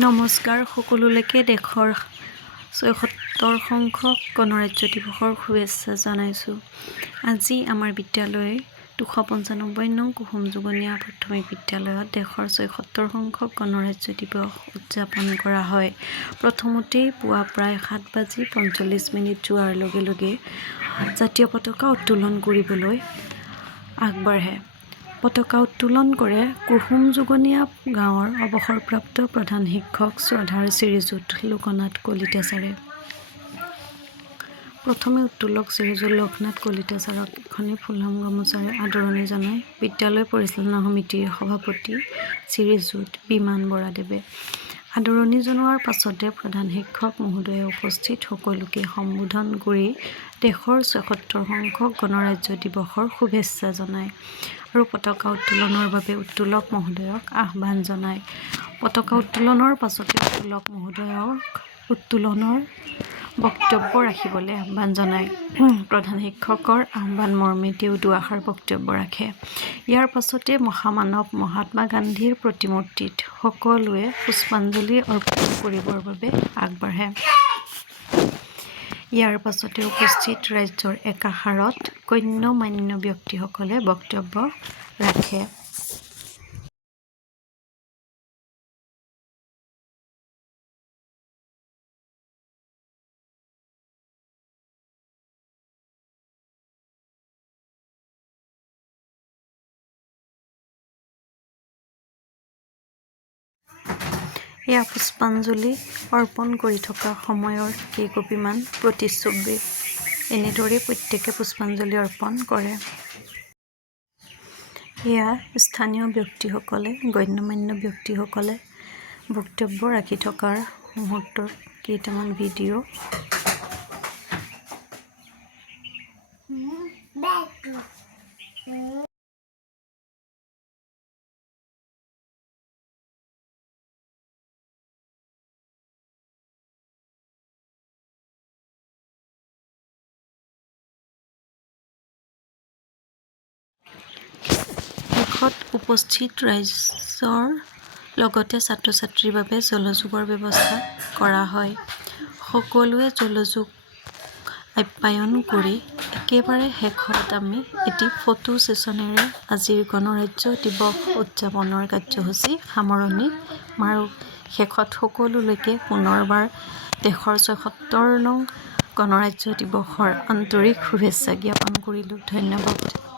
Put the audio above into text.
নমস্কাৰ সকলোলৈকে দেশৰ ৭৬ সংখ্যক গণৰাজ্য দিৱসৰ শুভেচ্ছা জনাইছোঁ। আজি আমাৰ বিদ্যালয় ২৯৫ নং কুসুম যুগনীয়া প্ৰাথমিক বিদ্যালয়ত দেশৰ ৭৬ সংখ্যক গণৰাজ্য দিৱস উদযাপন কৰা হয়। প্ৰথমতেই পুৱা প্ৰায় ৭:৪৫ যোৱাৰ লগে লগে জাতীয় পতাকা উত্তোলন কৰিবলৈ আগবাঢ়ে। পতাকা উত্তোলন কৰে কুসুম যুগনীয়া গাঁৱৰ অৱসৰপ্ৰাপ্ত প্ৰধান শিক্ষক শ্ৰদ্ধাৰ শ্ৰীযুত লোকনাথ কলিতা ছাৰে। প্ৰথমে উত্তোলক শ্ৰীযুত লোকনাথ কলিতা ছাৰক এখনি ফুলাম গামোচাৰে আদৰণি জনাই বিদ্যালয় পৰিচালনা সমিতিৰ সভাপতি শ্ৰীযুত বিমান বৰাদেৱে আদৰণি জনোৱাৰ পাছতে প্ৰধান শিক্ষক মহোদয়ে উপস্থিত সকলোকে সম্বোধন কৰি দেশৰ ৭৬ সংখ্যক গণৰাজ্য দিৱসৰ শুভেচ্ছা জনায় আৰু পতাকা উত্তোলনৰ বাবে উত্তোলক মহোদয়ক আহ্বান জনায়। পতাকা উত্তোলনৰ পাছতে উত্তোলক মহোদয়ক উত্তোলনৰ বক্তব্য ৰাখিবলৈ আহ্বান জনায়। প্ৰধান শিক্ষকৰ আহ্বান মৰ্মে তেওঁ দুআষাৰ বক্তব্য ৰাখে। ইয়াৰ পাছতে মহামানৱ মহাত্মা গান্ধীৰ প্ৰতিমূৰ্তিত সকলোৱে পুষ্পাঞ্জলি অৰ্পণ কৰিবৰ বাবে আগবাঢ়ে। ইয়াৰ পাছতে উপস্থিত ৰাইজৰ একাষাৰত গণ্য মান্য ব্যক্তিসকলে বক্তব্য ৰাখে। এয়া পুষ্পাঞ্জলি অৰ্পণ কৰি থকা সময়ৰ কেইকপিমান প্ৰতিচ্ছবি। এনেদৰেই প্ৰত্যেকে পুষ্পাঞ্জলি অৰ্পণ কৰে। এয়া স্থানীয় ব্যক্তিসকলে গণ্যমান্য ব্যক্তিসকলে বক্তব্য ৰাখি থকাৰ মুহূৰ্তৰ কেইটামান ভিডিঅ'। শেষত উপস্থিত ৰাইজৰ লগতে ছাত্ৰ ছাত্ৰীৰ বাবে জলযোগৰ ব্যৱস্থা কৰা হয়। সকলোৱে জলযোগ আপ্যায়ন কৰি একেবাৰে শেষত আমি এটি ফটো ছেছনেৰে আজিৰ গণৰাজ্য দিৱস উদযাপনৰ কাৰ্যসূচী সামৰণি মাৰোঁ। শেষত সকলোলৈকে পুনৰবাৰ দেশৰ ৭৬ নং গণৰাজ্য দিৱসৰ আন্তৰিক শুভেচ্ছা জ্ঞাপন কৰিলোঁ। ধন্যবাদ।